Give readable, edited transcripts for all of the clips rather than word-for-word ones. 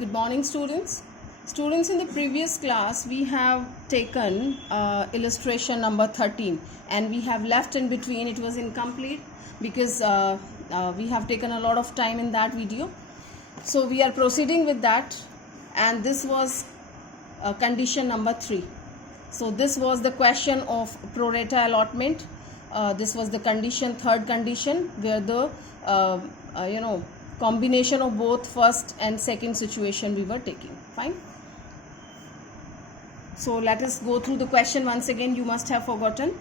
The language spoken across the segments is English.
Good morning, students. Students, in the previous class, we have taken illustration number 13 and we have left in between. It was incomplete because we have taken a lot of time in that video. So we are proceeding with that, and this was condition number 3. So this was the question of pro rata allotment. This was the condition, third condition, where the combination of both first and second situation we were taking. Fine. So let us go through the question once again. You must have forgotten.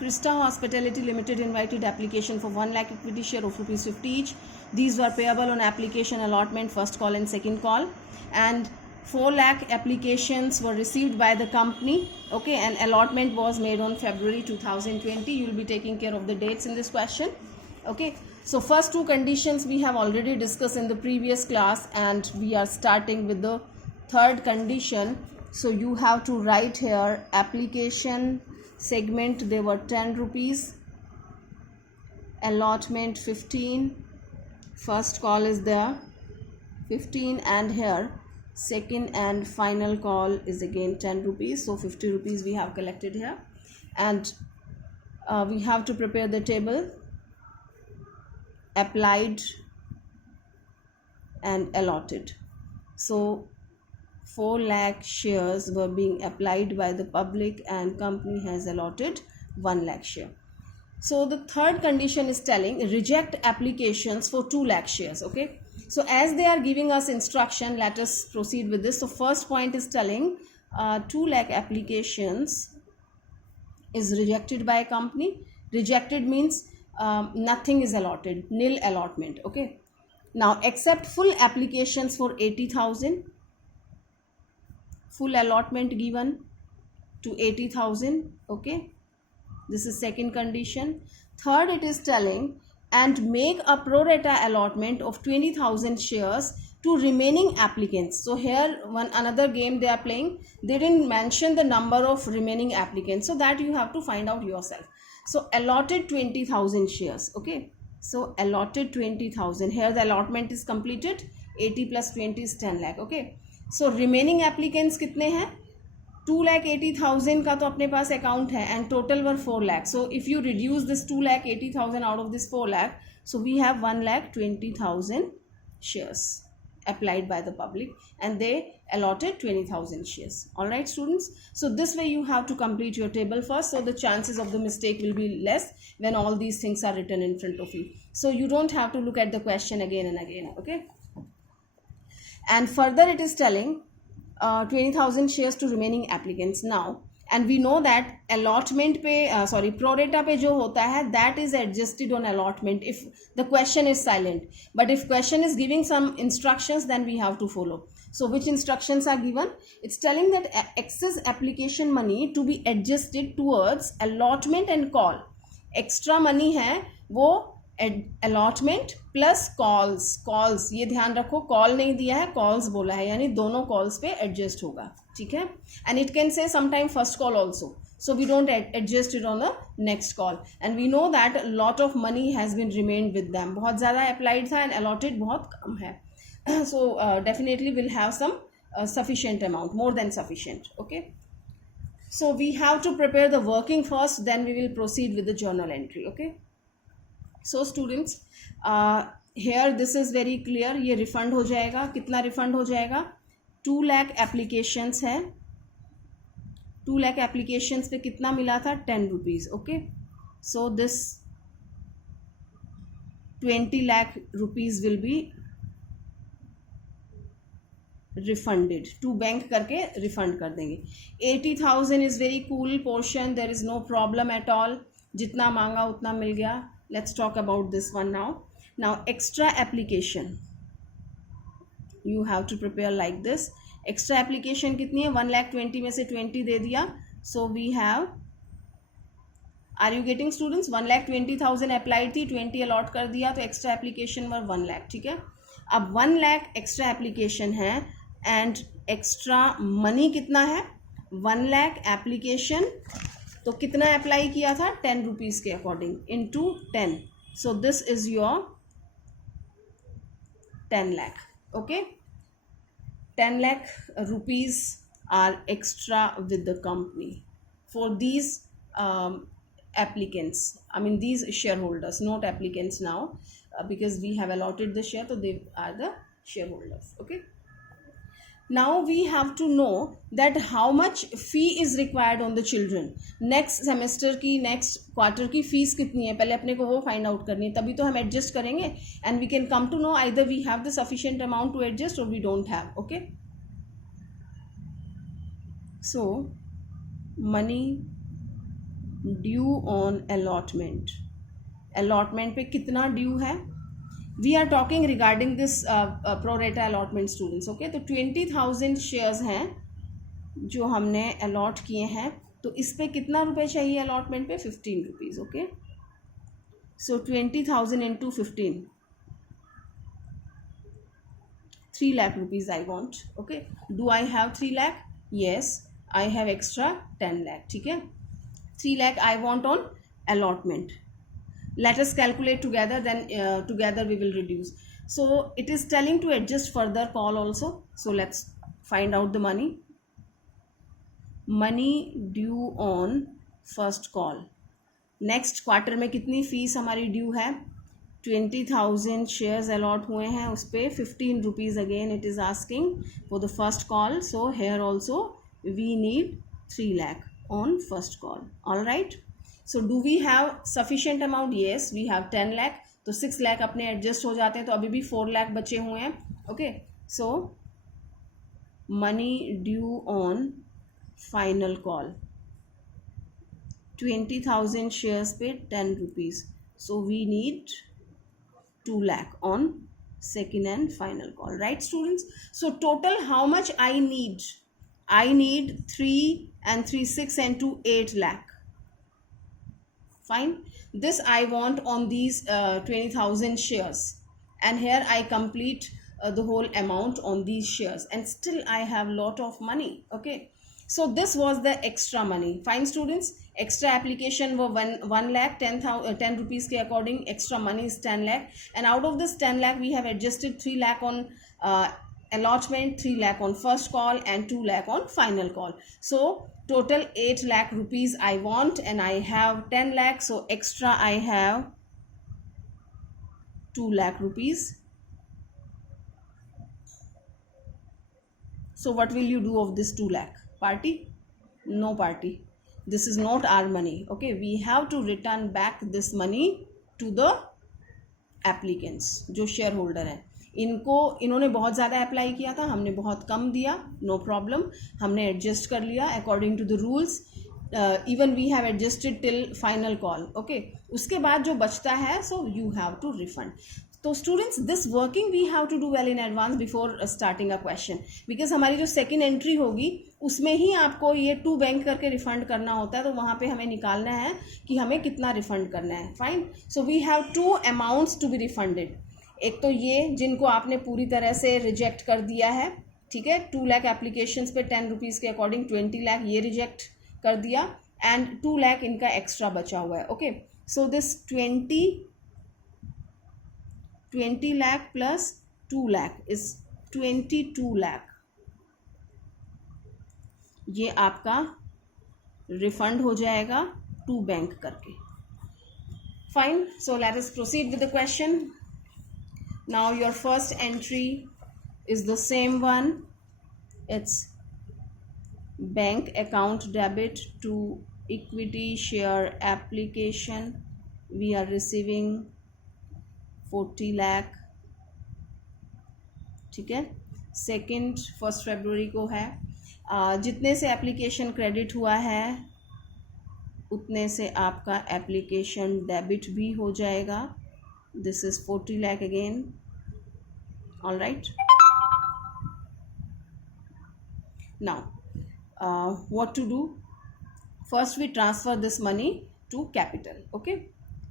Crista Hospitality Limited invited application for 1 lakh equity share of rupees 50 each. These were payable on application allotment, first call and second call, and 4 lakh applications were received by the company. Okay, and allotment was made on February 2020. You will be taking care of the dates in this question. Okay, so first two conditions we have already discussed in the previous class, and we are starting with the third condition. So you have to write here application segment, they were 10 rupees, allotment 15, first call is there 15, and here second and final call is again 10 rupees. So 50 rupees we have collected here, and we have to prepare the table applied and allotted. So 4 lakh shares were being applied by the public and company has allotted 1 lakh share. So the third condition is telling reject applications for 2 lakh shares. Okay, so as they are giving us instruction, let us proceed with this. So first point is telling 2 lakh applications is rejected by a company. Rejected means nothing is allotted, nil allotment. Okay, now accept full applications for 80,000, full allotment given to 80,000. Okay, this is second condition. Third, it is telling and make a pro rata allotment of 20,000 shares to remaining applicants. So here another game they are playing. They didn't mention the number of remaining applicants, so that you have to find out yourself. So allotted 20,000 shares. Okay, so allotted 20,000. Here the allotment is completed. 80 plus 20 is 10 lakh. Okay, so remaining applicants कितने हैं? 2,80,000 का तो अपने पास account है, and total were 4 lakh. So if you reduce this 2,80,000 out of this 4 lakh, so we have 1,20,000 shares applied by the public, and they allotted 20,000 shares. All right, students, so this way you have to complete your table first, so the chances of the mistake will be less when all these things are written in front of you. So you don't have to look at the question again and again. Okay, and further it is telling 20,000 shares to remaining applicants. Now, and we know that allotment पे pro rata पे जो होता है, that is adjusted on allotment if the question is silent. But if question is giving some instructions, then we have to follow. So which instructions are given? It's telling that excess application money to be adjusted towards allotment and call. Extra money है वो allotment plus calls ये ध्यान रखो, call नहीं दिया है, calls बोला है, यानी दोनों कॉल्स पे एडजस्ट होगा. ठीक है, and it can say sometime first call also, so we don't adjust it on the next call. And we know that a lot of money has been remained with them. बहुत ज़्यादा applied था and allotted बहुत कम है. So definitely we'll have some sufficient amount, more than sufficient. Okay, so we have to prepare the working first, then we will proceed with the journal entry. Okay, so students, here this is very clear. ये refund हो जाएगा. कितना refund हो जाएगा? 2 lakh applications है. 2 lakh applications पे कितना मिला था? 10 rupees. Okay, so this 20 lakh rupees will be refunded. to bank करके refund कर देंगे. 80,000 is very cool portion. There is no problem at all. जितना मांगा उतना मिल गया. Let's talk about this one now. Now extra application you have to prepare like this. Extra application कितनी है? 1,20,000 में से 20 दे दिया. So we have, are you getting students? 1,20,000 applied थी, 20 allot कर दिया, तो extra application वर 1 lakh. ठीक है, अब 1 lakh extra application है and extra money कितना है? 1 lakh application, तो कितना अप्लाई किया था? 10 रुपीज़ के according into 10. So this is your 10 lakh. Okay, 10 lakh rupees are extra with the company for these applicants, I mean these shareholders, not applicants now, because we have allotted the share, so they are the shareholders. Okay, now we have to know that how much fee is required on the children. next semester की next quarter की fees कितनी है, पहले अपने को वो find out करनी है, तभी तो हम adjust करेंगे, and we can come to know either we have the sufficient amount to adjust or we don't have. Okay, so money due on allotment, allotment पे कितना due है, we are talking regarding this pro rata allotment students. Okay, तो 20,000 shares हैं जो हमने allot किए हैं, तो इस पे कितना रुपए चाहिए अलॉटमेंट पे, 15 rupees. Okay, so 20,000 into 15, 3 lakh rupees I want. Okay, do I have 3 lakh? Yes, I have extra 10 lakh. ठीक है, 3 lakh I want on allotment. Let us calculate together, then together we will reduce. So it is telling to adjust further call also. So let's find out the money. Money due on first call. Next quarter में कितनी fees हमारी due है, 20,000 shares allot हुए हैं, उस पर 15 rupees again it is asking for the first call. So here also we need 3 lakh on first call. All right, so do we have sufficient amount? Yes, we have 10 lakh, तो 6 lakh अपने adjust हो जाते हैं, तो अभी भी 4 lakh बचे हुए हैं. Okay, so money due on final call, 20,000 shares पे 10 rupees, so we need 2 lakh on second and final call. Right students, so total how much I need? I need 3 and 3 6 and 2 8 lakh. Fine, this I want on these 20,000 shares, and here I complete the whole amount on these shares, and still I have lot of money. Okay, so this was the extra money. Fine students, extra application were 1 lakh 10 rupees के according, extra money is 10 lakh, and out of this 10 lakh we have adjusted 3 lakh on allotment, 3 lakh on first call, and 2 lakh on final call. So total 8 lakh rupees I want, and I have 10 lakh, so extra I have 2 lakh rupees. So what will you do of this 2 lakh? Party? No party. This is not our money. Okay, we have to return back this money to the applicants, जो shareholder है. इन्होंने बहुत ज़्यादा apply किया था, हमने बहुत कम दिया, नो प्रॉब्लम, हमने एडजस्ट कर लिया according to the rules. Even we have adjusted till final call. Okay, उसके बाद जो बचता है, so you have to refund. तो students, this working we have to do well in advance before starting a question, because हमारी जो second entry होगी उसमें ही आपको ये 2 बैंक करके रिफंड करना होता है, तो वहाँ पे हमें निकालना है कि हमें कितना रिफंड करना है. Fine, so we have 2 amounts to be refunded. एक तो ये जिनको आपने पूरी तरह से रिजेक्ट कर दिया है, ठीक है, 2 lakh एप्लीकेशंस पे 10 रुपीज़ के अकॉर्डिंग 20 lakh ये रिजेक्ट कर दिया, एंड 2 lakh इनका एक्स्ट्रा बचा हुआ है. Okay, so this 20 lakh plus 2 lakh is 22 lakh. ये आपका रिफंड हो जाएगा 2 बैंक करके. Fine, so let us proceed with the question. Now your first entry is the same one. It's bank account debit to equity share application. We are receiving 40 lakh. ठीक है, second 1 फरवरी को है. जितने से application credit हुआ है उतने से आपका एप्लीकेशन डेबिट भी हो जाएगा. This is 40 lakh again. All right, now what to do? First we transfer this money to capital. Okay,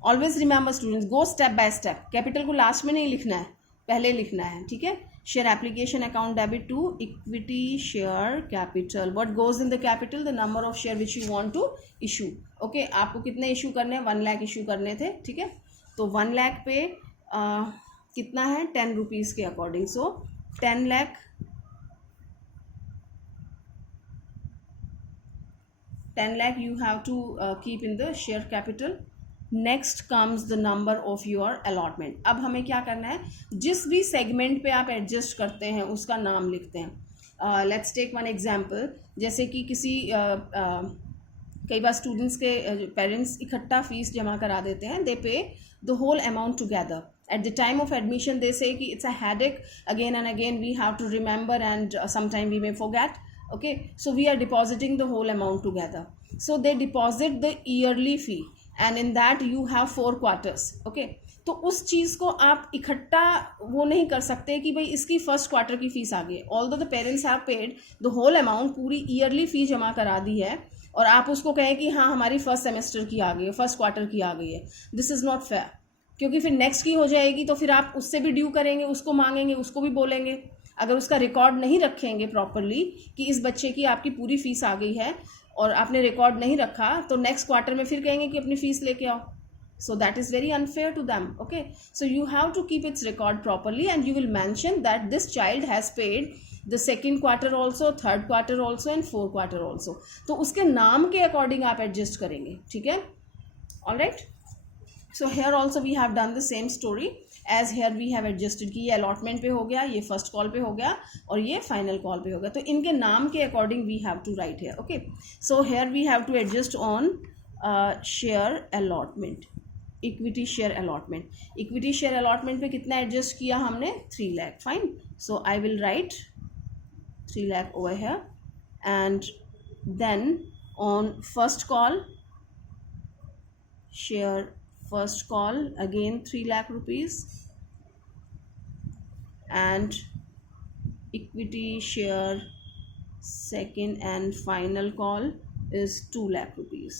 always remember students, go step by step. capital को लास्ट में नहीं लिखना है, पहले लिखना है. ठीक है, share application account debit to equity share capital. What goes in the capital? The number of share which you want to issue. Okay, आपको कितने इशू करने हैं? 1 lakh इशू करने थे. ठीक है, तो 1 lakh पे कितना है? 10 रुपीज़ के according. So 10 lakh 10 lakh you have to keep in the share capital. Next comes the number of your allotment. अब हमें क्या करना है, जिस भी सेगमेंट पे आप एडजस्ट करते हैं उसका नाम लिखते हैं. Let's take one example. जैसे कि किसी कई बार स्टूडेंट्स के पेरेंट्स इकट्ठा फीस जमा करा देते हैं, they pay the whole amount together. At the time of admission they say कि it's a headache, again and again we have to remember and sometime we may forget. Okay, so we are depositing the whole amount together. So they deposit the yearly fee and in that you have 4 quarters. Okay, तो उस चीज़ को आप इकट्ठा वो नहीं कर सकते कि भाई इसकी फर्स्ट क्वार्टर की फीस आ गई है. Although the parents have paid the whole amount, पूरी ईयरली फी जमा करा दी है, और आप उसको कहें कि हाँ हमारी फर्स्ट सेमेस्टर की आ गई है, फर्स्ट क्वार्टर की आ गई है. दिस इज़ नॉट फेयर, क्योंकि फिर नेक्स्ट की हो जाएगी तो फिर आप उससे भी ड्यू करेंगे, उसको मांगेंगे, उसको भी बोलेंगे. अगर उसका रिकॉर्ड नहीं रखेंगे प्रॉपरली कि इस बच्चे की आपकी पूरी फीस आ गई है और आपने रिकॉर्ड नहीं रखा, तो नेक्स्ट क्वार्टर में फिर कहेंगे कि अपनी फीस लेके आओ. So that is very unfair to them. Okay, so you have to keep its record properly and you will mention that this child has paid the second quarter also, third quarter also and fourth quarter also. तो उसके नाम के according आप adjust करेंगे. ठीक है, all right. So here also we have done the same story as here we have adjusted कि ये allotment पे हो गया, ये first call पे हो गया और ये final call पे हो गया. तो इनके नाम के according we have to write here. Okay, so here we have to adjust on share allotment, equity share allotment. Equity share allotment पे कितना adjust किया हमने? 3 lakh. Fine. So I will write 3 lakh over here, and then on first call share first call again 3 lakh rupees, and equity share second and final call is 2 lakh rupees.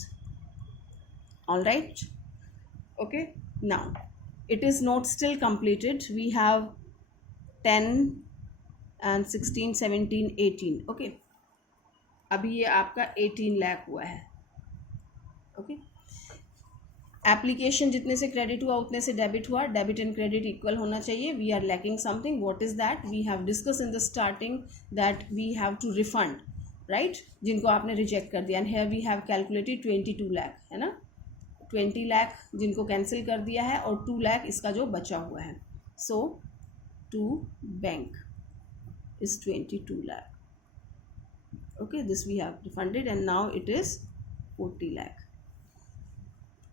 All right. Okay, now it is not still completed. We have 10 and 16 17 18. Okay, अभी ये आपका 18 लाख हुआ है. Okay, application जितने से credit हुआ उतने से डेबिट हुआ. डेबिट एंड क्रेडिट इक्वल होना चाहिए. We are lacking something. What is that? We have discuss in the starting that we have to refund, right, जिनको आपने रिजेक्ट कर दिया. And here we have calculated 22 lakh, है ना, 20 लाख जिनको कैंसिल कर दिया है और 2 लाख इसका जो बचा हुआ है. So to bank is 22 lakh. Okay, this we have refunded and now it is 40 lakh.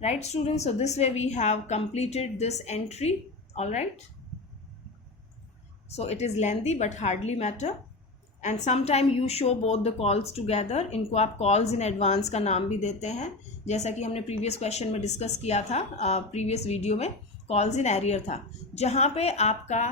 Right students, so this way we have completed this entry. All right, so it is lengthy but hardly matter. And sometime you show both the calls together. इनको आप calls in advance का नाम भी देते हैं, जैसा कि हमने previous question में discuss किया था. previous video में calls in arrear था, जहाँ पे आपका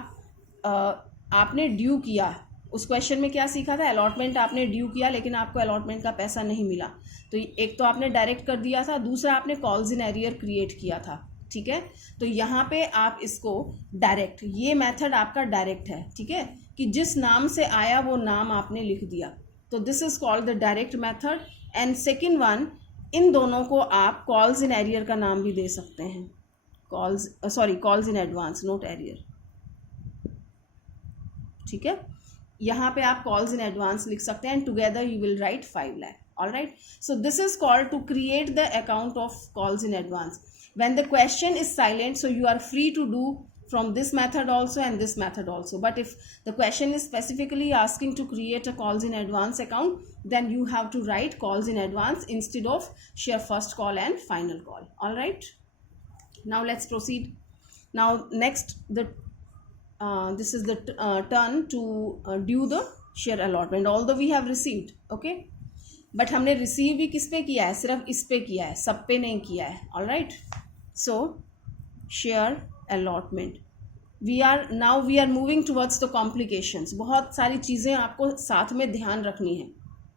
आपने ड्यू किया. उस क्वेश्चन में क्या सीखा था? अलॉटमेंट आपने ड्यू किया लेकिन आपको अलॉटमेंट का पैसा नहीं मिला, तो एक तो आपने डायरेक्ट कर दिया था, दूसरा आपने कॉल्स इन एरियर क्रिएट किया था. ठीक है, तो यहाँ पे आप इसको डायरेक्ट, ये मेथड आपका डायरेक्ट है. ठीक है, कि जिस नाम से आया वो नाम आपने लिख दिया, तो this is called the direct method. And second one, इन दोनों को आप कॉल्स इन एरियर का नाम भी दे सकते हैं. Calls in advance, note arrear. ठीक है, यहाँ पे आप कॉल्स इन एडवांस लिख सकते हैं. And together you will write 5 lakh. All right, so this is called to create the account of calls in advance. When the question is silent, so you are free to do from this method also and this method also. But if the question is specifically asking to create a calls in advance account, then you have to write calls in advance instead of share first call and final call. All right, now let's proceed. Now next, this is the turn to do the share allotment. Although we have received, okay, but हमने receive भी किस पे किया है? सिर्फ इस पे किया है, सब पे नहीं किया है. All right, so share allotment, we are moving towards the complications. बहुत सारी चीज़ें आपको साथ में ध्यान रखनी है.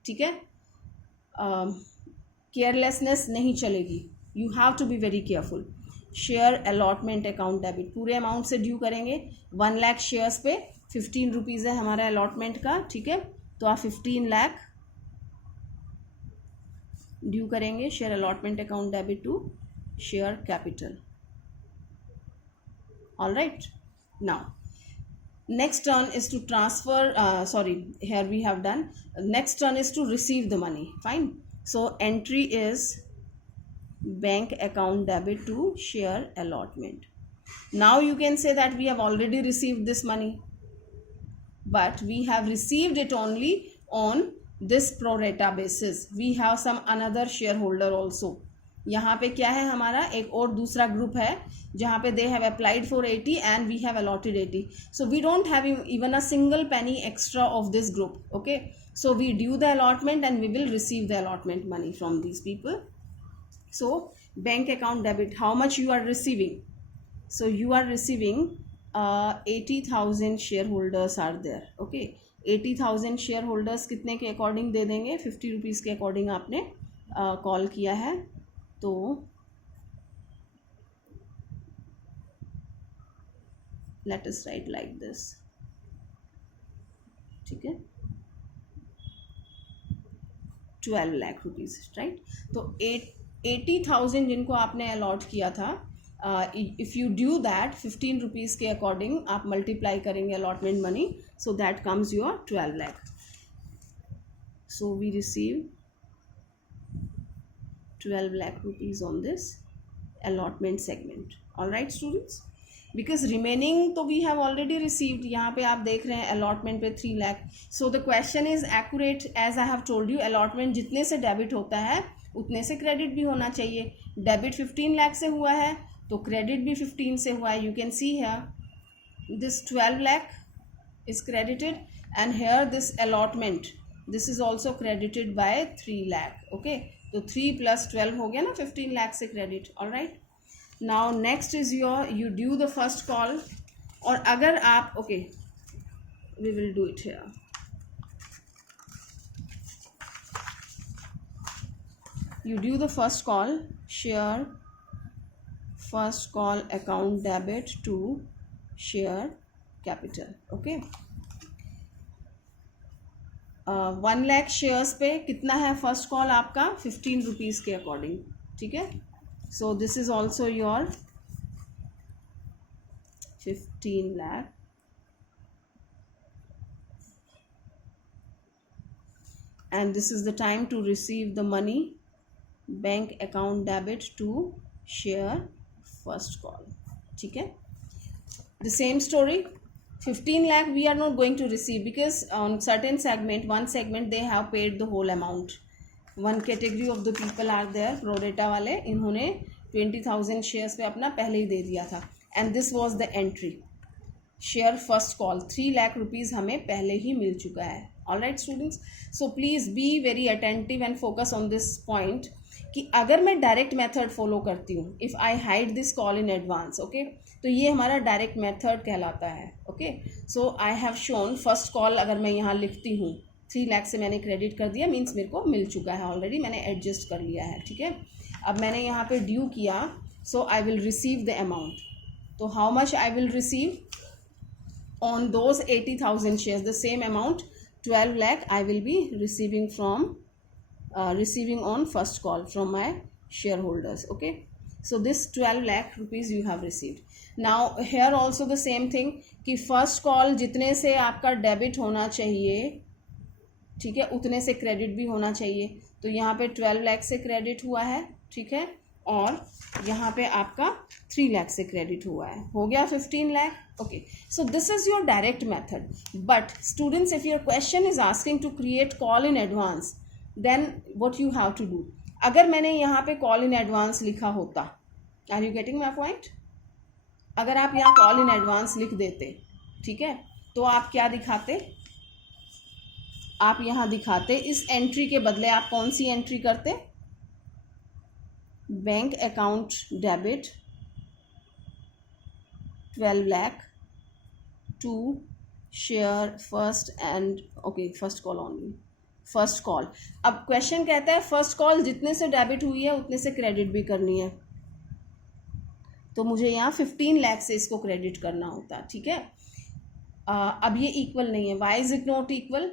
ठीक है, केयरलेसनेस नहीं चलेगी. You have to be very careful. Share allotment account debit, पूरे अमाउंट से ड्यू करेंगे. 1 लाख शेयर्स पे 15 रुपीज़ है हमारा अलॉटमेंट का. ठीक है, तो आप 15 लाख ड्यू करेंगे. Share allotment account debit to share capital. All right, now next turn is to transfer, here we have done. Next turn is to receive the money. Fine, So entry is bank account debit to share allotment. Now you can say that we have already received this money, but we have received it only on this pro rata basis. We have some another shareholder also. यहाँ पे क्या है, हमारा एक और दूसरा group है जहाँ पे they have applied for 80 and we have allotted 80. So we don't have even a single penny extra of this group. Okay, so we due the allotment and we will receive the allotment money from these people. So bank account debit, how much you are receiving? So you are receiving 80,000 shareholders are there. Okay, 80,000 shareholders कितने के according दे देंगे? 50 rupees के according आपने call किया है, तो let us right like this. ठीक है, 12 लाख रुपीज़, राइट. तो 80,000 जिनको आपने अलॉट किया था, if you due that 15 rupees के अकॉर्डिंग आप मल्टीप्लाई करेंगे allotment money, so that comes your 12 lakh. So we receive 12 lakh rupees on this allotment segment. All right students, because remaining तो we have already received. यहाँ पे आप देख रहे हैं allotment पे 3 lakh. So the question is accurate as I have told you. allotment जितने से डेबिट होता है उतने से क्रेडिट भी होना चाहिए. डेबिट 15 लाख से हुआ है तो क्रेडिट भी 15 से हुआ है. You can see here this 12 lakh is credited and here this allotment, this is also credited by 3 lakh. Okay, तो 3 + 12 हो गया ना, 15 लाख से credit. All right, now next is your you due the first call. और अगर आप okay, we will do it here. You due the first call, share first call account debit to share capital. Okay, 1 lakh shares पे कितना है first call आपका? 15 rupees के according. ठीक है, so this is also your 15 lakh. And this is the time to receive the money, bank account debit to share first call. ठीक है, the same story. 15 lakh we are not going to receive because on certain segment, one segment they have paid the whole amount. One category of the people are there, pro rata वाले, इन्होंने 20,000 shares पे अपना पहले ही दे दिया था. and this was the entry, share first call 3 lakh rupees हमें पहले ही मिल चुका है. All right students, so please be very attentive and focus on this point कि अगर मैं डायरेक्ट मेथड फॉलो करती हूँ, if I hide this call in advance, okay, तो ये हमारा डायरेक्ट मेथड कहलाता है. Okay, so I have shown first call अगर मैं यहाँ लिखती हूँ 3 लाख से मैंने क्रेडिट कर दिया, मीन्स मेरे को मिल चुका है ऑलरेडी, मैंने एडजस्ट कर लिया है. ठीक है, अब मैंने यहाँ पे ड्यू किया, so I will receive the amount. तो how much I will receive on those 80,000 shares? The same amount 12 lakh I will be receiving on first call from my shareholders. Okay, so this 12 lakh rupees you have received. Now here also the same thing कि first call जितने से आपका debit होना चाहिए, ठीक है, उतने से क्रेडिट भी होना चाहिए. तो यहाँ पे 12 लाख से क्रेडिट हुआ है, ठीक है, और यहाँ पे आपका 3 लाख से क्रेडिट हुआ है, हो गया 15 lakh. Okay, so this is your direct method. But students, if your question is asking to create call in advance, then what you have to do. अगर मैंने यहाँ पे कॉल इन एडवांस लिखा होता, are you getting my point? अगर आप यहाँ call in advance लिख देते, ठीक है, तो आप क्या दिखाते? आप यहाँ दिखाते इस एंट्री के बदले आप कौन सी एंट्री करते? Bank account debit 12 lakh to share first and okay first call only, first call. अब क्वेश्चन कहता है फर्स्ट कॉल जितने से डेबिट हुई है उतने से क्रेडिट भी करनी है, तो मुझे यहाँ 15 लाख से इसको क्रेडिट करना होता. ठीक है, अब ये इक्वल नहीं है. Why is it not equal?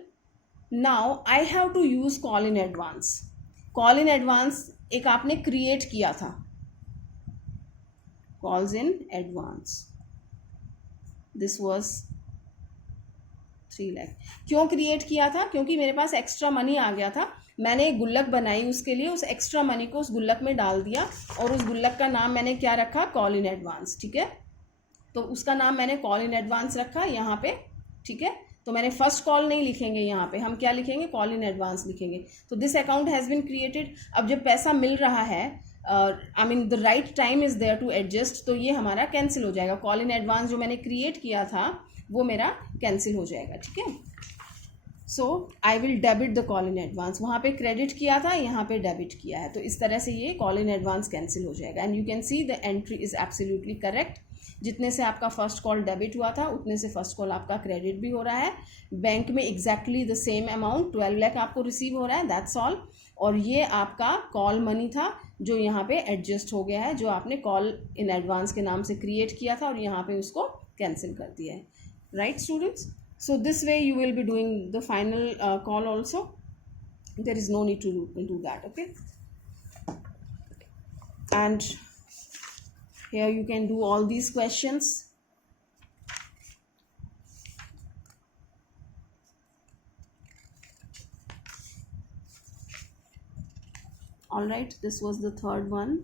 Now I have to use call in advance. Call in advance एक आपने क्रिएट किया था, calls in advance. This was 3 lakh. क्यों क्रिएट किया था? क्योंकि मेरे पास एक्स्ट्रा मनी आ गया था, मैंने एक गुल्लक बनाई उसके लिए, उस एक्स्ट्रा मनी को उस गुल्लक में डाल दिया और उस गुल्लक का नाम मैंने क्या रखा? Call in advance. ठीक है, तो उसका नाम मैंने कॉल इन एडवांस रखा यहाँ पे। ठीक है, तो मैंने फर्स्ट कॉल नहीं लिखेंगे यहाँ पे, हम क्या लिखेंगे? कॉल इन एडवांस लिखेंगे। तो this account has been created. अब जब पैसा मिल रहा है, I mean the right time is there to adjust, तो ये हमारा कैंसिल हो जाएगा। कॉल इन एडवांस जो मैंने क्रिएट किया था वो मेरा कैंसिल हो जाएगा। ठीक है, so I will debit the call in advance. वहाँ पे क्रेडिट किया था, यहाँ पे डेबिट किया है, तो इस तरह से ये कॉल इन एडवांस कैंसिल हो जाएगा। And you can see the entry is absolutely correct. जितने से आपका फर्स्ट कॉल डेबिट हुआ था उतने से फर्स्ट कॉल आपका क्रेडिट भी हो रहा है। बैंक में exactly the same amount 12 lakh आपको रिसीव हो रहा है, दैट्स ऑल। और ये आपका कॉल मनी था जो यहाँ पे एडजस्ट हो गया है, जो आपने कॉल इन एडवांस के नाम से क्रिएट किया था और यहाँ पे उसको कैंसिल कर दिया है। Right students, so this way you will be doing the final call also. There is no need to do that. Okay, and here you can do all these questions. All right, this was the third one.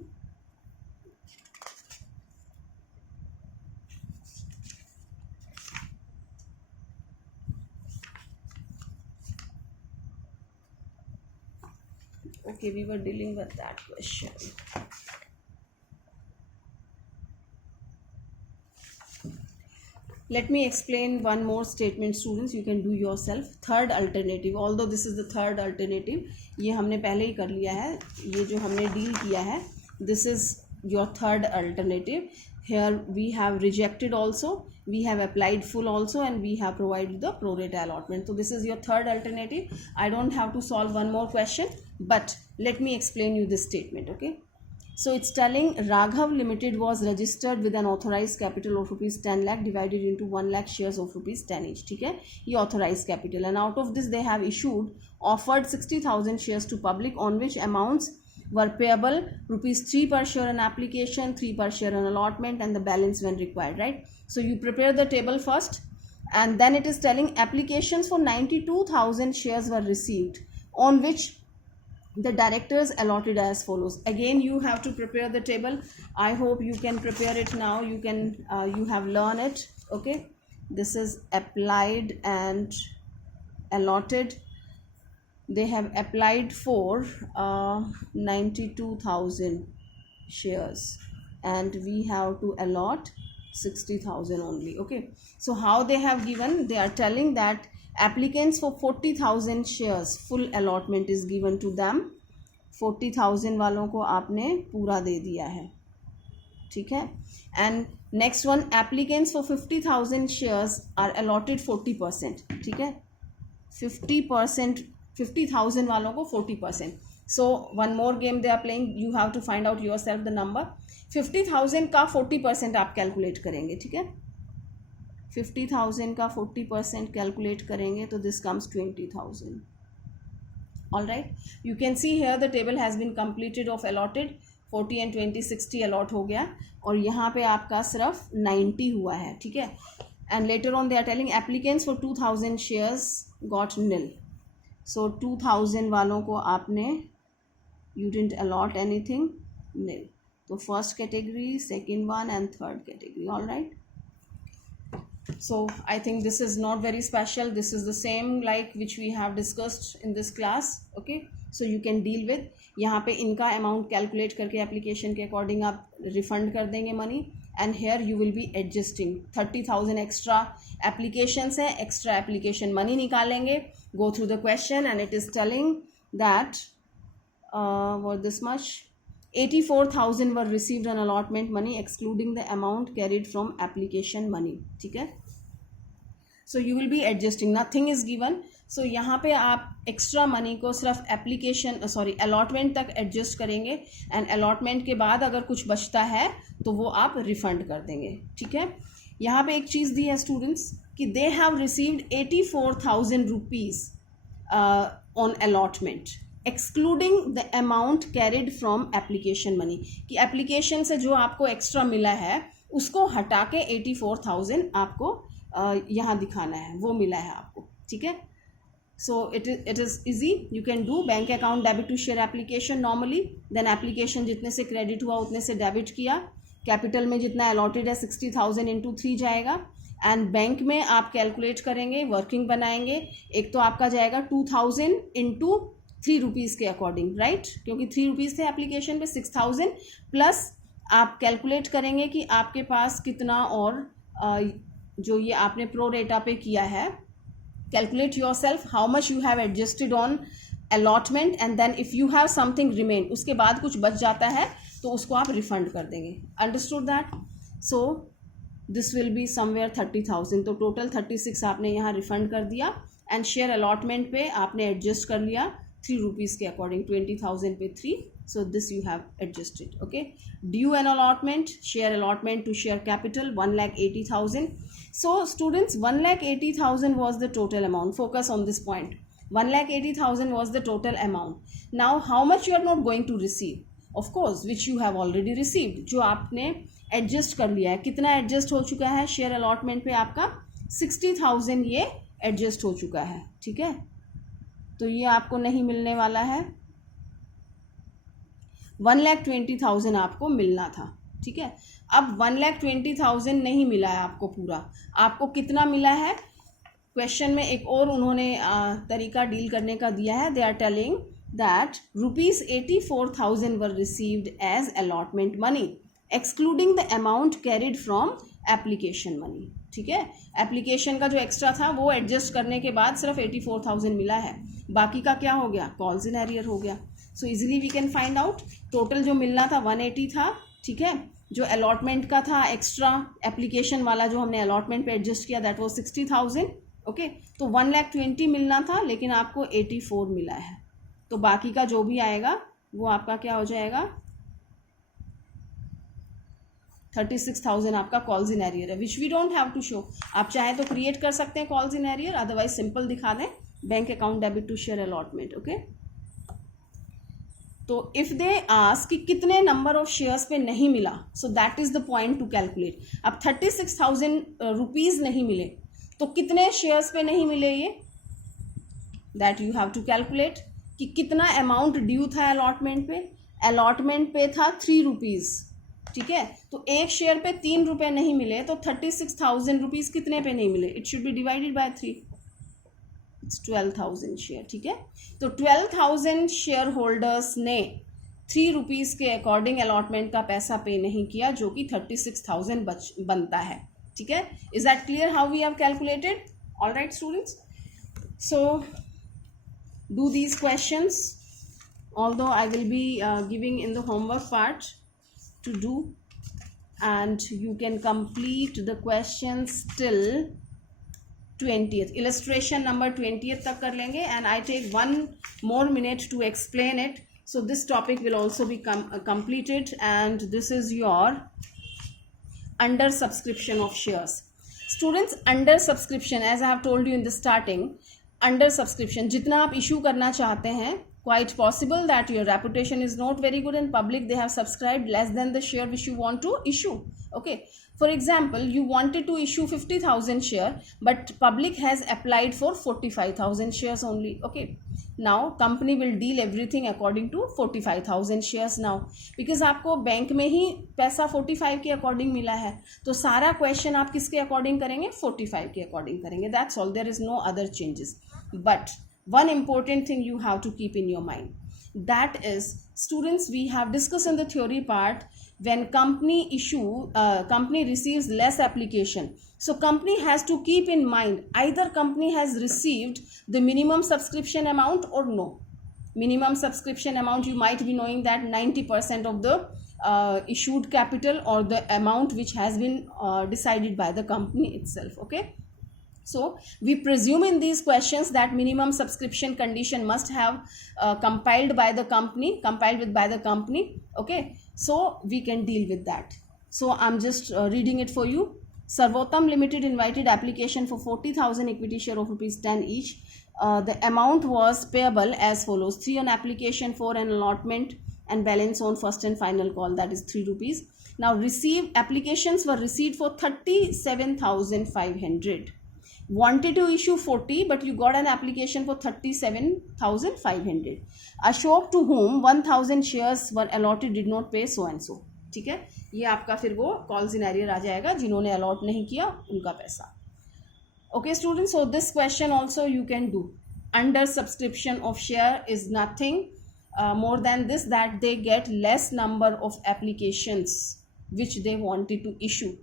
Okay, we were dealing with that question. Let me explain one more statement, students. You can do yourself. Third alternative, although this is the third alternative, ये हमने पहले ही कर लिया है, ये जो हमने deal किया है, this is your third alternative. Here we have rejected also, we have applied full also, and we have provided the pro rata allotment. So this is your third alternative. I don't have to solve one more question, but let me explain you this statement. Okay, so it's telling Raghav Limited was registered with an authorized capital of rupees 10 lakh divided into 1 lakh shares of rupees 10 each. ठीक है, ये authorized capital, and out of this they have offered 60,000 shares to public, on which amounts were payable rupees 3 per share on application, 3 per share on allotment, and the balance when required. Right, so you prepare the table first, and then it is telling applications for 92,000 shares were received, on which the directors allotted as follows. Again you have to prepare the table. I hope you can prepare it now. You can you have learned it. Okay, this is applied and allotted. They have applied for 92,000 shares and we have to allot 60,000 only. Okay, so how they have given, they are telling that applicants for 40,000 shares full allotment is given to them. 40,000 वालों को आपने पूरा दे दिया है, ठीक है। And next one, applicants for 50,000 shares are allotted 40%, ठीक है। 50%, 50,000 वालों को 40%. So one more game they are playing. You have to find out yourself the number. 50,000 का 40% आप कैलकुलेट करेंगे, ठीक है। 50,000 का 40% कैलकुलेट करेंगे तो this comes 20,000. All right, you can see here the table has been completed of allotted 40 and 20, 60 allot हो गया और यहाँ पे आपका सिर्फ 90 हुआ है, ठीक है। And later on they are telling applicants for 2,000 shares got nil. So 2,000 वालों को आपने you didn't allot anything, nil. So first category, second one and third category. All right. So I think this is not very special. This is the same like which we have discussed in this class. Okay. So you can deal with. यहाँ पे इनका amount calculate करके application के according आप refund कर देंगे money. And here you will be adjusting 30,000 extra applications है, extra application money निकालेंगे. Go through the question and it is telling that what this much 84,000 were received on allotment money excluding the amount carried from application money, ठीक है। So you will be adjusting, nothing is given. So यहाँ पे आप extra money को सिर्फ application allotment तक adjust करेंगे and allotment के बाद अगर कुछ बचता है तो वो आप refund कर देंगे, ठीक है। यहाँ पे एक चीज़ दी है students कि they have received 84,000 rupees on allotment excluding the amount carried from application money, कि एप्लीकेशन से जो आपको एक्स्ट्रा मिला है उसको हटा के 84,000 आपको यहाँ दिखाना है, वो मिला है आपको, ठीक है. So it is easy, you can do bank account debit to share application normally, then application जितने से क्रेडिट हुआ उतने से डेबिट किया, कैपिटल में जितना अलॉटेड है 60,000 इंटू 3 जाएगा, एंड बैंक में आप कैलकुलेट करेंगे, वर्किंग बनाएंगे. एक तो आपका जाएगा 2000 इंटू 3 रुपीज़ के अकॉर्डिंग, राइट, क्योंकि 3 रुपीज़ थे एप्लीकेशन पे, 6000 प्लस आप कैलकुलेट करेंगे कि आपके पास कितना, और जो ये आपने प्रो रेटा पे किया है, calculate yourself how much you have adjusted on allotment, and then if you have something remain, उसके बाद कुछ बच जाता है तो उसको आप रिफंड कर देंगे. Understood that? So this will be somewhere 30,000, तो टोटल 36 आपने यहाँ रिफंड कर दिया, एंड शेयर अलॉटमेंट पे आपने एडजस्ट कर लिया 3 रुपीज़ के अकॉर्डिंग, 20,000 पे 3, so this you have adjusted. Okay, due and allotment, share allotment to share capital 1,80,000. So students, 1,80,000 was the total amount. Focus on this point. 1,80,000 was the total amount. Now how much you are not going to receive? Of course, which you have already received. जो आपने adjust कर लिया है. कितना adjust हो चुका है share allotment पे आपका? 60,000 ये एडजस्ट हो चुका है, ठीक है. तो ये आपको नहीं मिलने वाला है. 1,20,000 आपको मिलना था, ठीक है. अब 1,20,000 नहीं मिला है आपको पूरा. आपको कितना मिला है? क्वेश्चन में एक और उन्होंने तरीका डील करने का दिया है. They are telling that ₹84,000 were received as allotment money excluding the amount carried from application money, ठीक है. एप्लीकेशन का जो एक्स्ट्रा था वो एडजस्ट करने के बाद सिर्फ 84,000 मिला है. बाकी का क्या हो गया? कॉल्स इन एरियर हो गया. So easily we can find out. Total जो मिलना था 180 था, ठीक है. जो अलॉटमेंट का था एक्स्ट्रा एप्लीकेशन वाला जो हमने अलॉटमेंट पे एडजस्ट किया, दैट वाज 60,000. ओके, तो 1,20,000 मिलना था, लेकिन आपको 84 मिला है. तो बाकी का जो भी आएगा वो आपका क्या हो जाएगा? 36,000 आपका कॉल्स इन एरियर है, which we don't have to show. आप चाहे तो क्रिएट कर सकते हैं calls in arrear, otherwise simple दिखा दें bank account debit to share allotment. Okay, तो इफ़ दे आस्क कि कितने नंबर ऑफ शेयर्स पे नहीं मिला, so that is the point to calculate. अब 36,000 रुपीज़ नहीं मिले तो कितने शेयर्स पे नहीं मिले, ये that you have to calculate. कि कितना अमाउंट ड्यू था अलॉटमेंट पे. अलॉटमेंट पे था 3 रुपीज़, ठीक है. तो एक शेयर पे 3 रुपये नहीं मिले, तो 36,000 रुपीज़ कितने पे नहीं मिले? It should be divided by 3. It's 12,000 share, ठीक है. तो 12,000 शेयर होल्डर्स ने 3 रुपीज़ के अकॉर्डिंग अलॉटमेंट का पैसा पे नहीं किया, जो कि 36,000 बनता है, ठीक है. Is that clear how we have calculated? All right students, so do these questions, although I will be giving in the homework part to do, and you can complete the questions till 20th. illustration number 20th तक कर लेंगे, and I take 1 more minute to explain it, so this topic will also be completed. And this is your under subscription of shares. Students, under subscription, as I have told you in the starting, under subscription जितना आप issue करना चाहते हैं, quite possible that your reputation is not very good in public, they have subscribed less than the share which you want to issue. Okay, for example, you wanted to issue 50,000 share, but public has applied for 45,000 shares only. Okay, now company will deal everything according to 45,000 shares now, because आपको bank में ही पैसा 45 के according मिला है, तो सारा question आप किसके अकॉर्डिंग करेंगे? 45 के अकॉर्डिंग करेंगे. That's all, there is no other changes. But one important thing you have to keep in your mind, that is, students, we have discussed in the theory part, when company receives less application, so company has to keep in mind either company has received the minimum subscription amount or no. Minimum subscription amount, you might be knowing that 90% of the issued capital or the amount which has been decided by the company itself. Okay, so we presume in these questions that minimum subscription condition must have compiled by the company. Okay, so we can deal with that. So I'm just reading it for you. Sarvotam Limited invited application for 40,000 equity share of ₹10 each. The amount was payable as follows: 3 on application, 4 on allotment, and balance on first and final call, that is 3 rupees. Now applications were received for 37,500. Wanted to issue 40, but you got an application for 37,500. Ashok, to whom 1,000 shares were allotted, did not pay so and so. ठीक है, ये आपका फिर वो call scenario आ जाएगा, जिन्होंने allot नहीं किया उनका पैसा. Okay students, so this question also you can do. Under subscription of share is nothing more than this, that they get less number of applications which they wanted to issue,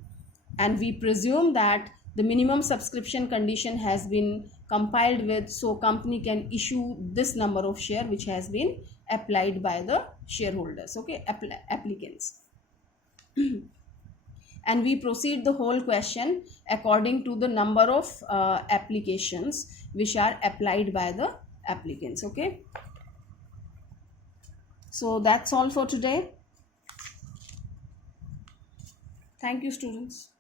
and we presume that the minimum subscription condition has been compiled with, so company can issue this number of share which has been applied by the shareholders, okay, applicants. And we proceed the whole question according to the number of applications which are applied by the applicants, okay. So that's all for today. Thank you, students.